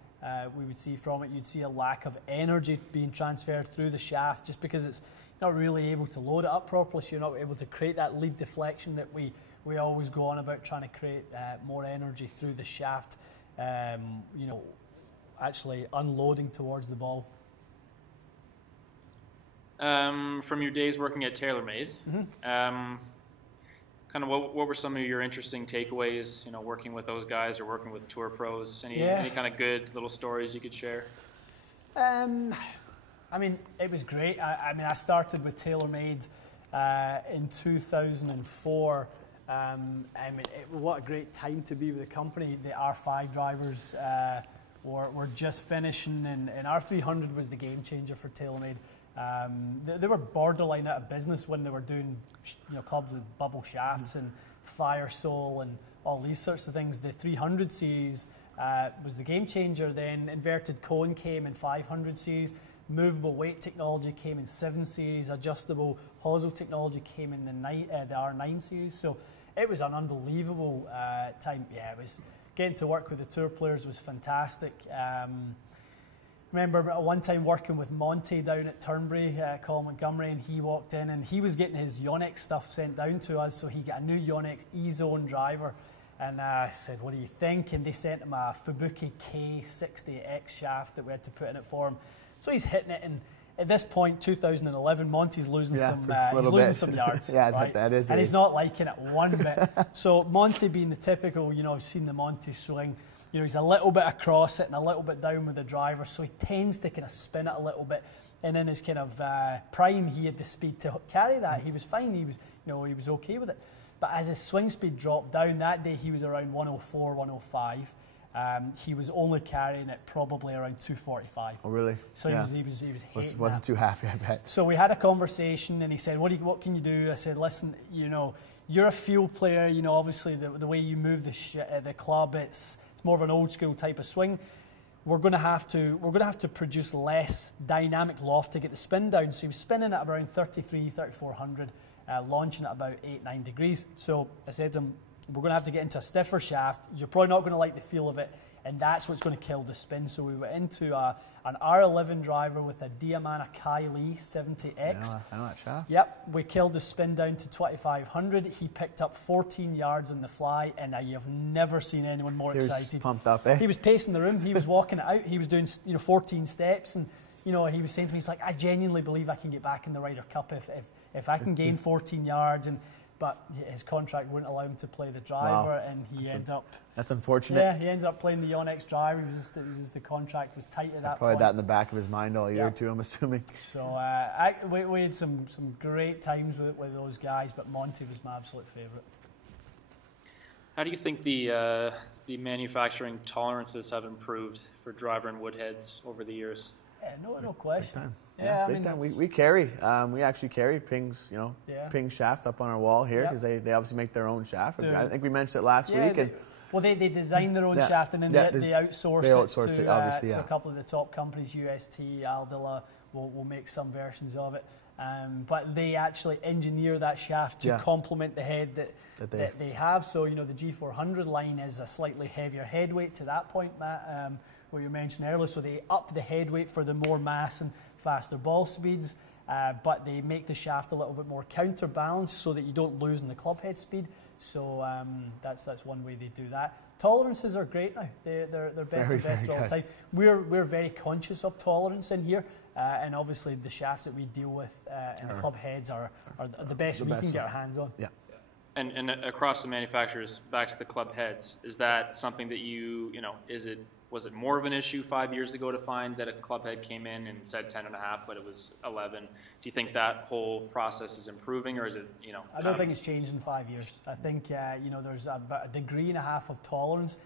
we would see from it. You'd see a lack of energy being transferred through the shaft just because it's not really able to load it up properly, so you're not able to create that lead deflection that we always go on about, trying to create more energy through the shaft, you know, actually unloading towards the ball. from your days working at TaylorMade. Kind of what were some of your interesting takeaways, you know, working with those guys or working with tour pros? Any kind of good little stories you could share? I mean, it was great. I mean, I started with TaylorMade in 2004. I mean, what a great time to be with the company. The R5 drivers were just finishing, and R300 was the game changer for TaylorMade. They were borderline out of business when they were doing, you know, clubs with bubble shafts and fire sole and all these sorts of things. The 300 series was the game changer. Then inverted cone came in 500 series. Movable weight technology came in 7 series. Adjustable hosel technology came in the R9 series. So it was an unbelievable time. Yeah, it was getting to work with the tour players was fantastic. Remember one time working with Monty down at Turnberry, Colin Montgomery, and he walked in and he was getting his Yonex stuff sent down to us, so he got a new Yonex E-Zone driver. And I said, what do you think? And they sent him a Fubuki K60X shaft that we had to put in it for him. So he's hitting it, and at this point, 2011, Monty's losing some yards. Yeah, right? that is. And he's not liking it one bit. So Monty, being the typical, you know, I've seen the Monty swing. You know, he's a little bit across it and a little bit down with the driver, so he tends to kind of spin it a little bit. And in his kind of prime, he had the speed to carry that. He was fine. He was, you know, he was okay with it. But as his swing speed dropped down, that day he was around 104, 105. He was only carrying it probably around 245. Oh, really? So he was hating wasn't too happy, I bet. So we had a conversation, and he said, "What can you do?" I said, "Listen, you know, you're a field player. You know, obviously the way you move the club, it's more of an old school type of swing. We're going to have to produce less dynamic loft to get the spin down." So he was spinning at around 33, 3400, launching at about 8-9 degrees. So I said to him, we're going to have to get into a stiffer shaft. You're probably not going to like the feel of it, and that's what's going to kill the spin. So we went into an R11 driver with a Diamana Kylie 70X. I know that shaft. Yep, we killed the spin down to 2500. He picked up 14 yards on the fly, and you've never seen anyone more excited. He was pumped up, eh? He was pacing the room. He was walking it out. He was doing, you know, 14 steps, and you know, he was saying to me, he's like, I genuinely believe I can get back in the Ryder Cup if I can gain 14 yards. But his contract wouldn't allow him to play the driver, and he ended up. That's unfortunate. Yeah, he ended up playing the Yonex driver. The contract was tight at that point. Probably that in the back of his mind all year too, I'm assuming. So we had some great times with those guys, but Monty was my absolute favourite. How do you think the manufacturing tolerances have improved for driver and woodheads over the years? Yeah, no question. Yeah, big time. We carry. We actually carry Ping's, you know, Ping shaft up on our wall here because they obviously make their own shaft. I think we mentioned it last week. They design their own shaft, and then they outsource it to a couple of the top companies. UST, Aldila will make some versions of it. But they actually engineer that shaft to complement the head that they have. So, you know, the G400 line is a slightly heavier head weight to that point, Matt, what you mentioned earlier. So they up the head weight for the more mass and faster ball speeds, but they make the shaft a little bit more counterbalanced so that you don't lose in the club head speed. So that's one way they do that. Tolerances are great now. They're better and better all the time. We're very conscious of tolerance in here, and obviously the shafts that we deal with in the club heads are the best we can get our hands on. Yeah. And across the manufacturers, back to the club heads, is that something that you know, was it more of an issue 5 years ago to find that a club head came in and said 10.5, but it was 11? Do you think that whole process is improving, or is it, you know? I don't think it's changed in 5 years. I think, you know, there's about 1.5 degrees of tolerance,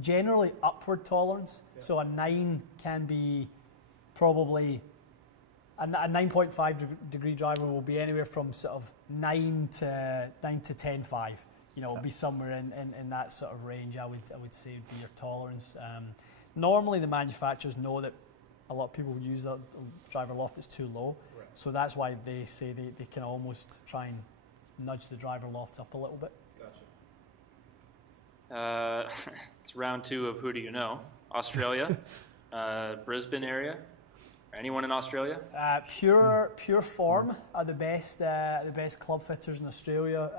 generally upward tolerance. Yeah. So a 9 can be probably, a 9.5 degree driver will be anywhere from sort of 9 to 10.5. You know, it'll be somewhere in that sort of range, I would say would be your tolerance. Normally the manufacturers know that a lot of people use a driver loft that's too low. Right. So that's why they say they can almost try and nudge the driver lofts up a little bit. Gotcha. It's round 2 of Who Do You Know? Australia, Brisbane area. Anyone in Australia? Pure Form are the best club fitters in Australia.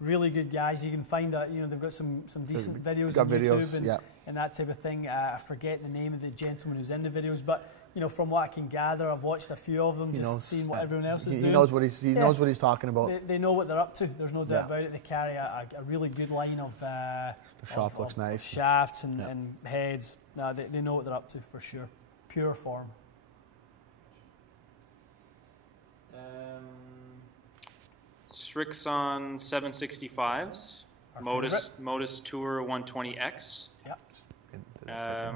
Really good guys. You can find you know, they've got some decent videos on YouTube, and and that type of thing. I forget the name of the gentleman who's in the videos, but you know, from what I can gather, I've watched a few of them, seeing what everyone else is doing. He knows what he knows what he's talking about. They know what they're up to. There's no doubt about it. They carry a really good line of the shaft looks nice. Shafts and heads. No, they know what they're up to for sure. Pure form. Strixon 765s, Modus Tour 120X. Yeah.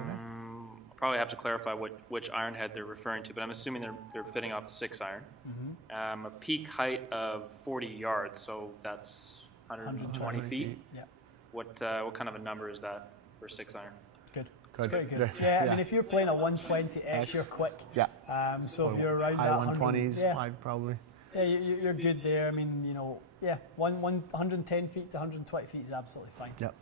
Probably have to clarify which iron head they're referring to, but I'm assuming they're fitting off a 6 iron. Mm-hmm. A peak height of 40 yards, so that's 120 feet. Yeah. What kind of a number is that for 6 iron? Good. Good. Very good. Yeah, I mean, if you're playing a 120X, you're quick. Yeah. So if you're around high that 120s, I'd probably. Yeah, you're good there. I mean, you know, 110 feet to 120 feet is absolutely fine. Yep.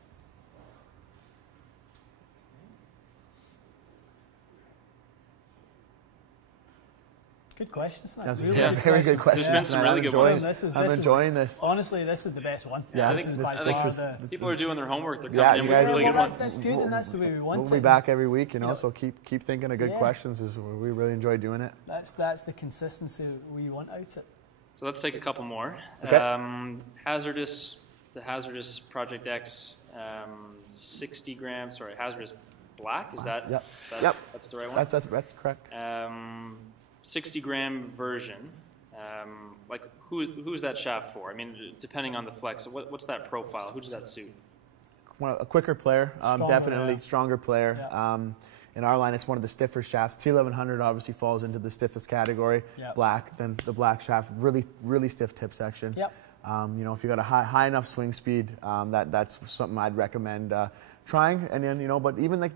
Good questions. That's really very good questions. There's been some really good ones. I'm enjoying this. Honestly, this is the best one. Yeah, I think people are doing their homework. They're coming in with guys, really good ones. That's good, and that's the way we want it. We'll be back every week, so keep thinking of good questions. We really enjoy doing it. That's the consistency we want out it. So let's take a couple more. Okay. The Hazardous Project X 60 grams. Sorry, Hazardous Black. Is that? Yep. That's the right one. That's correct. 60-gram version. Like who's that shaft for? I mean, depending on the flex, what's that profile? Who does that suit? A quicker player, definitely stronger player. Yeah. In our line, it's one of the stiffer shafts. T1100 obviously falls into the stiffest category. Yep. Black, then the black shaft, really stiff tip section. Yep. If you got a high enough swing speed, that's something I'd recommend trying. And then but even like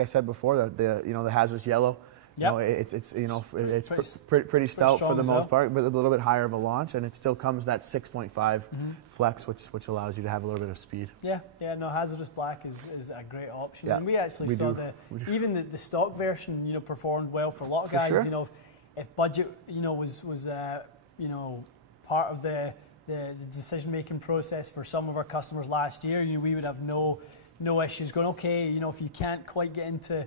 I said before, the Hazardous Yellow. Yep. It's pretty stout for the most part, but a little bit higher of a launch, and it still comes that 6.5 flex, which allows you to have a little bit of speed. Yeah. No, Hazardous Black is a great option, Yeah, and we actually saw even the stock version, performed well for a lot of guys. Sure. If budget, was part of the decision making process for some of our customers last year, we would have no issues going. Okay, if you can't quite get into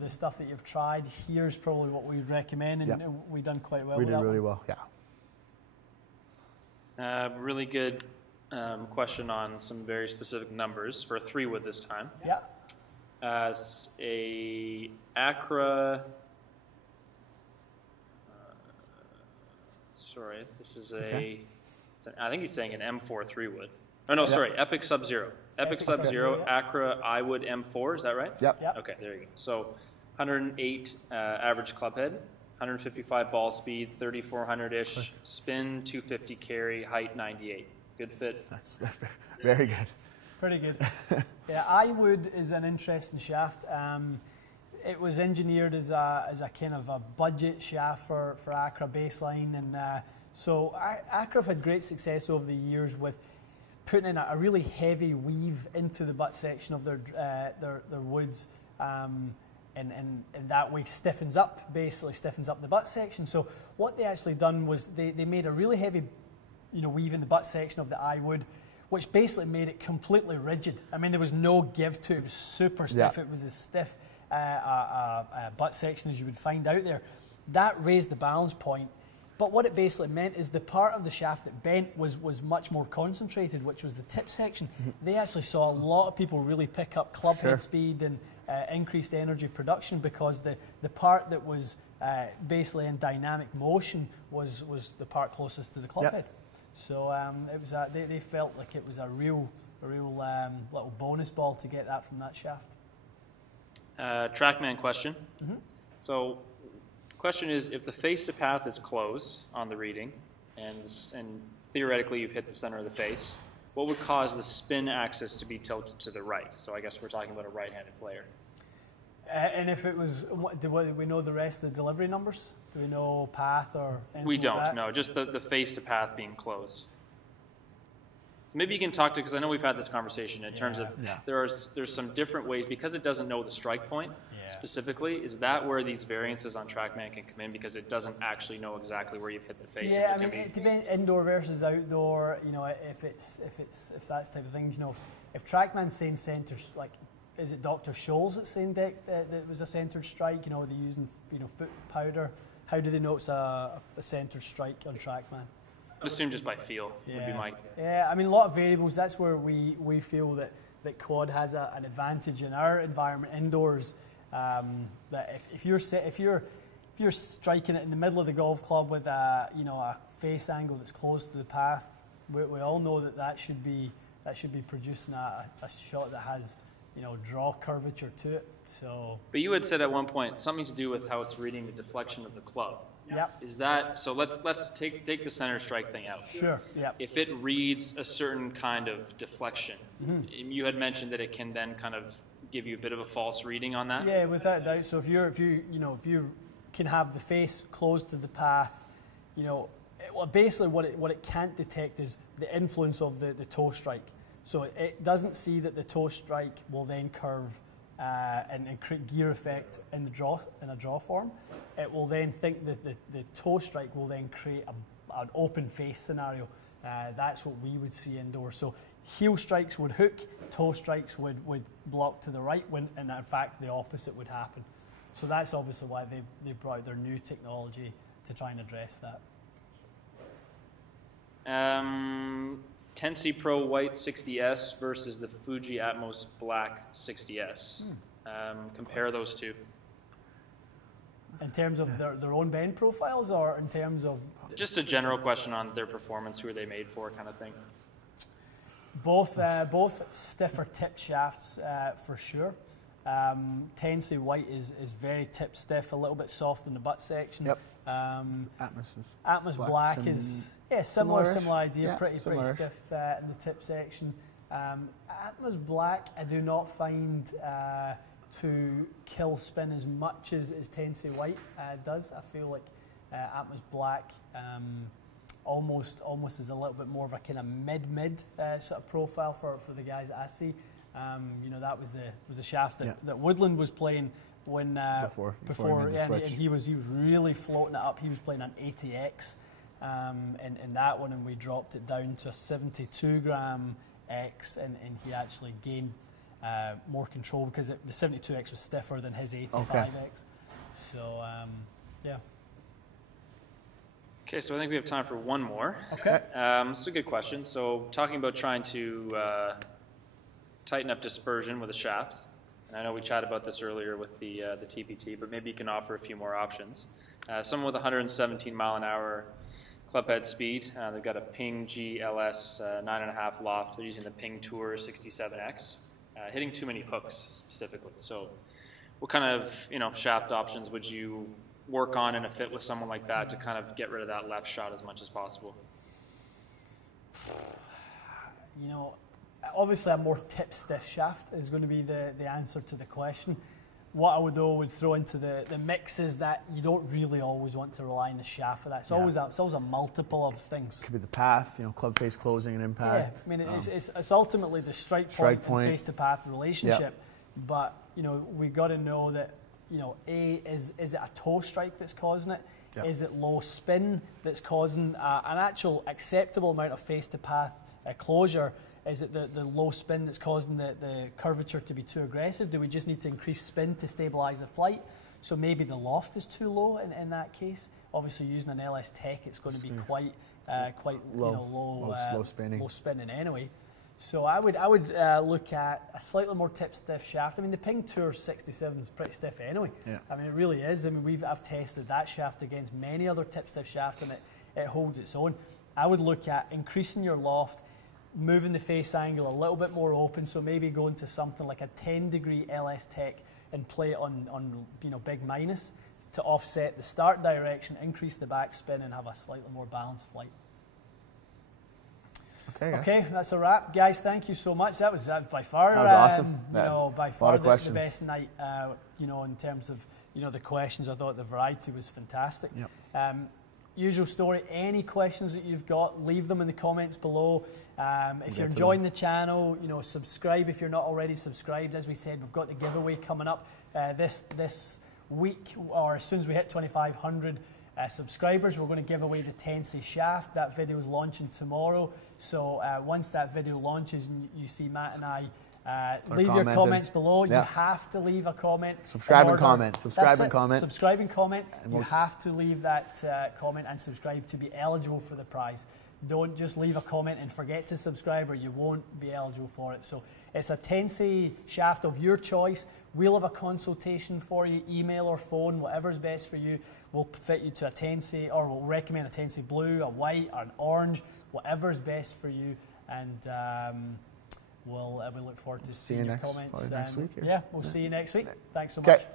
the stuff that you've tried, here's probably what we'd recommend, and we've done quite well. We did really well, Really good question on some very specific numbers for a 3-wood this time. Yeah. A Acra. Sorry, this is I think he's saying an M4 3-wood. Oh no, sorry, Epic Sub-Zero. Epic Sub-Zero, Acra iWood M4, is that right? Yep. Okay, there you go. So 108 average club head, 155 ball speed, 3,400-ish, spin, 250 carry, height 98. Good fit. That's very good. Pretty good. Yeah, iWood is an interesting shaft. It was engineered as a kind of a budget shaft for Acra baseline, and so Acra have had great success over the years with putting in a really heavy weave into the butt section of their woods, and that way stiffens up the butt section. So what they actually done was they made a really heavy weave in the butt section of the iWood, which basically made it completely rigid. I mean, there was no give to it. It was super stiff. Yeah. It was as stiff a butt section as you would find out there. That raised the balance point. But what it basically meant is the part of the shaft that bent was much more concentrated, which was the tip section. They actually saw a lot of people really pick up club head speed and increased energy production, because the part that was basically in dynamic motion was the part closest to the club head. So it was they felt like it was a real little bonus ball to get that from that shaft. Trackman question. So the question is, if the face to path is closed on the reading, and theoretically you've hit the center of the face, what would cause the spin axis to be tilted to the right? So I guess we're talking about a right-handed player. And if it was, do we know the rest of the delivery numbers? Do we know path or anything? We don't, like that? no, just the face to path being closed. So maybe you can talk to, because I know we've had this conversation in terms of there's some different ways, because it doesn't know the strike point specifically. Is that where these variances on TrackMan can come in, because it doesn't actually know exactly where you've hit the face? Yeah, I mean, it depends indoor versus outdoor. If that's type of thing. If TrackMan's saying centers like is it Dr. Scholl's that's saying that it was a centered strike? You know, are they using foot powder? How do they know it's a centered strike on TrackMan? I'd assume just by feel would be my. Yeah, I mean, a lot of variables. That's where we feel that quad has an advantage in our environment indoors. That if you're striking it in the middle of the golf club with a face angle that's close to the path, we all know that should be producing a shot that has draw curvature to it. So. But you had said at one point something to do with how it's reading the deflection of the club. Yep. Is that so? Let's take the center strike thing out. Sure. Yeah. If it reads a certain kind of deflection, you had mentioned that it can then kind of give you a bit of a false reading on that. Yeah, without doubt. So if you can have the face close to the path, basically what it can't detect is the influence of the toe strike. So it doesn't see that the toe strike will then curve and create gear effect in a draw form. It will then think that the toe strike will then create an open face scenario. That's what we would see indoors. So heel strikes would hook, toe strikes would block to the right, and in fact the opposite would happen. So that's obviously why they brought out their new technology to try and address that. Tensy Pro White 60S versus the Fuji Atmos Black 60S. Compare those two. In terms of their own bend profiles, or in terms of? Just a general question on their performance, who are they made for, kind of thing. Both stiffer tip shafts for sure. Tensy White is very tip stiff, a little bit soft in the butt section. Yep. Atmos Black is similar idea, pretty stiff in the tip section. Atmos Black I do not find to kill spin as much as Tensy White does. I feel like Atmos Black almost is a little bit more of a kind of mid sort of profile for the guys that I see. That was the shaft that Woodland was playing when before and he was really floating it up. He was playing an 80X in that one, and we dropped it down to a 72 gram X, and he actually gained more control because the 72X was stiffer than his 85X. So yeah. Okay, so I think we have time for one more. Okay. This is a good question. So talking about trying to tighten up dispersion with a shaft, and I know we chatted about this earlier with the TPT, but maybe you can offer a few more options. Someone with 117 mile an hour club head speed, they've got a Ping GLS 9.5 loft. They're using the Ping Tour 67X, hitting too many hooks specifically. So what kind of shaft options would you work on in a fit with someone like that to kind of get rid of that left shot as much as possible? Obviously a more tip stiff shaft is going to be the answer to the question. What I would throw into the mix is that you don't really always want to rely on the shaft for that. It's always a multiple of things. Could be the path, club face closing and impact. Yeah, I mean it's ultimately the strike point and face to path relationship. But we got to know that is it a toe strike that's causing it? Is it low spin that's causing an actual acceptable amount of face to path closure? Is it the low spin that's causing the curvature to be too aggressive? Do we just need to increase spin to stabilize the flight? So maybe the loft is too low in that case. Obviously, using an LS Tech, it's going to be quite low spinning anyway. So I would look at a slightly more tip stiff shaft. I mean, the Ping Tour 67 is pretty stiff anyway. Yeah. I mean, it really is. I mean, I've tested that shaft against many other tip stiff shafts, and it holds its own. I would look at increasing your loft, moving the face angle a little bit more open, so maybe going to something like a 10-degree LS Tech and play it on big minus to offset the start direction, increase the backspin, and have a slightly more balanced flight. Okay, that's a wrap, guys. Thank you so much. That was by far awesome. By far the best night. In terms of the questions, I thought the variety was fantastic. Yep. Usual story. Any questions that you've got, leave them in the comments below. If you're enjoying the channel, subscribe if you're not already subscribed. As we said, we've got the giveaway coming up this week, or as soon as we hit 2,500 subscribers, we're going to give away the Tensy shaft. That video is launching tomorrow. So once that video launches, and you see Matt and I Leave your comments below. You have to leave a comment. Subscribe and comment. Subscribe and comment. Subscribe and comment. You have to leave that comment and subscribe to be eligible for the prize. Don't just leave a comment and forget to subscribe, or you won't be eligible for it. So it's a Tensei shaft of your choice. We'll have a consultation for you, email or phone, whatever's best for you. We'll fit you to a Tensei, or we'll recommend a Tensei blue, a white, or an orange, whatever's best for you. And we look forward to seeing your comments. Next week. Yeah, we'll see you next week. Thanks so much.